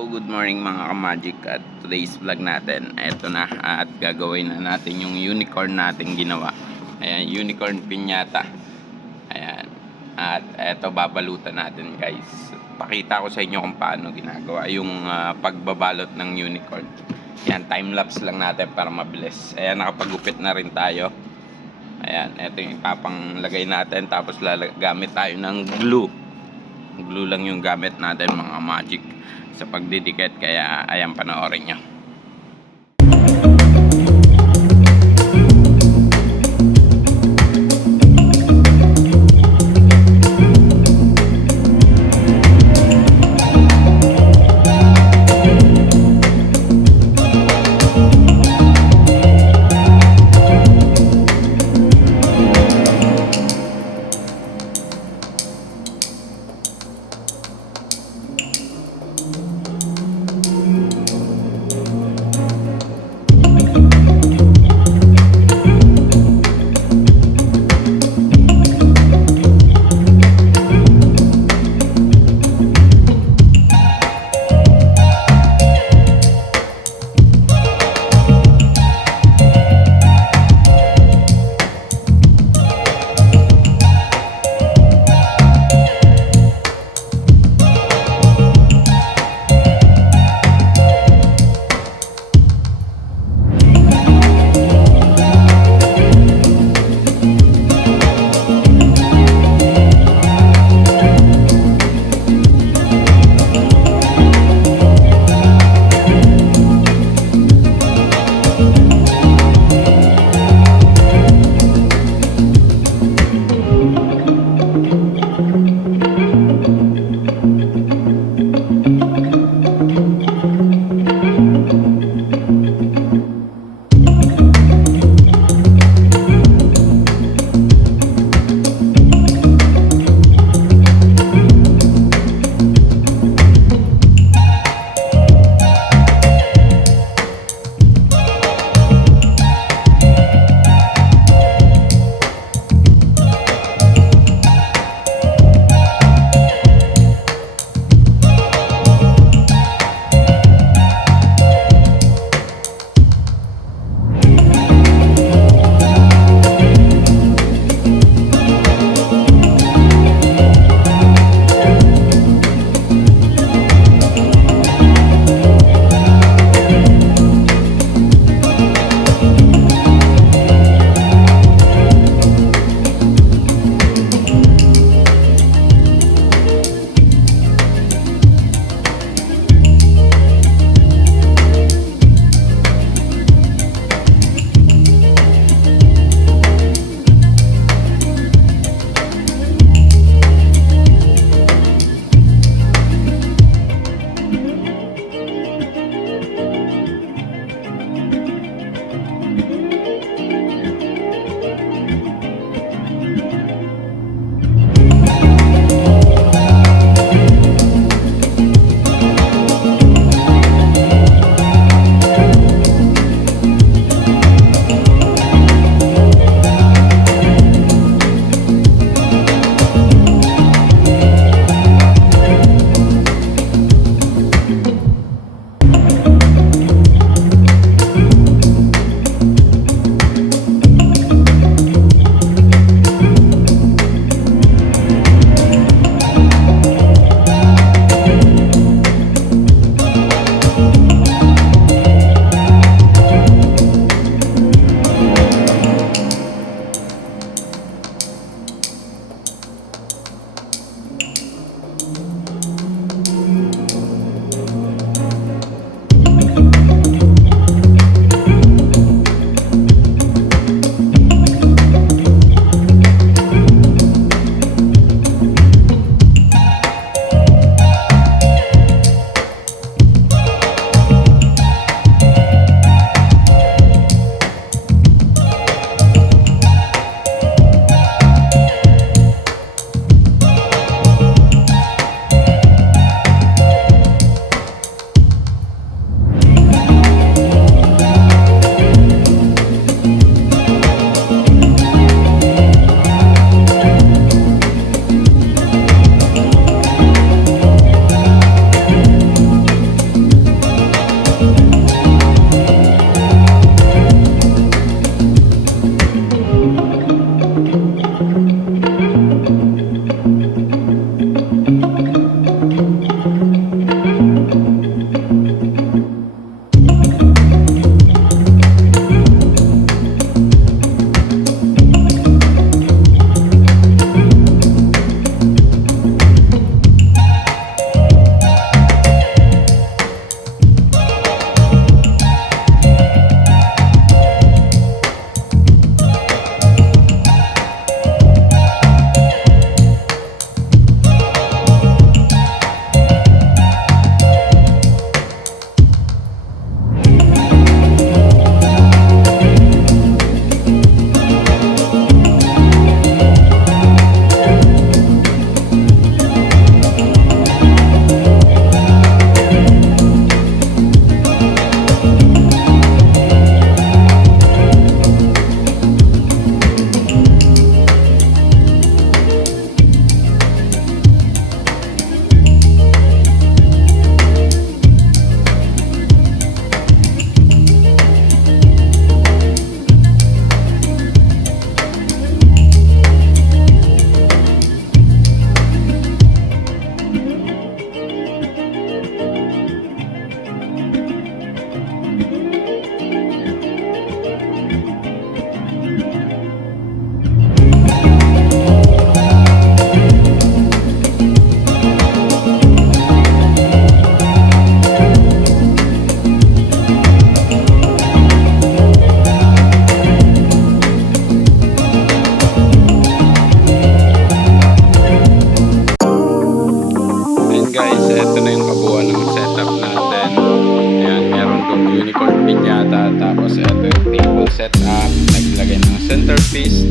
Hello, good morning mga ka-magic. At today's vlog natin, eto na, at gagawin na natin yung unicorn natin ginawa. Ayan, unicorn piñata. Ayan, at eto babalutan natin, guys. Pakita ko sa inyo kung paano ginagawa yung pagbabalot ng unicorn. Ayan, time-lapse lang natin para mabilis. Ayan, nakapagupit na rin tayo. Ayan, eto yung ipapanglagay natin. Tapos gamit tayo ng glue. Glue lang yung gamit natin mga magic sa pagdidikit, kaya ayan, panoorin nyo.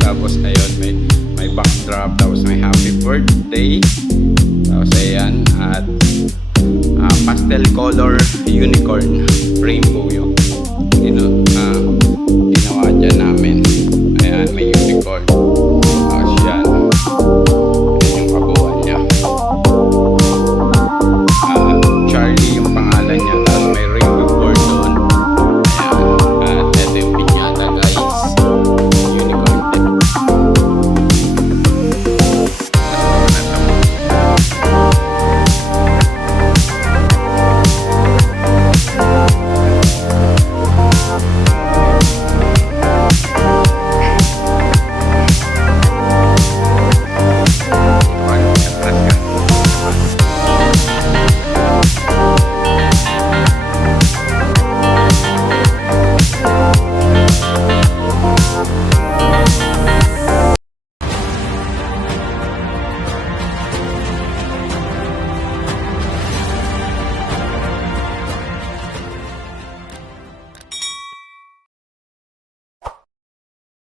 Tapos ayun, may backdrop, tapos may happy birthday. Tapos ayan, at pastel color unicorn rainbow yung ginawa dyan namin. Ayan, may unicorn.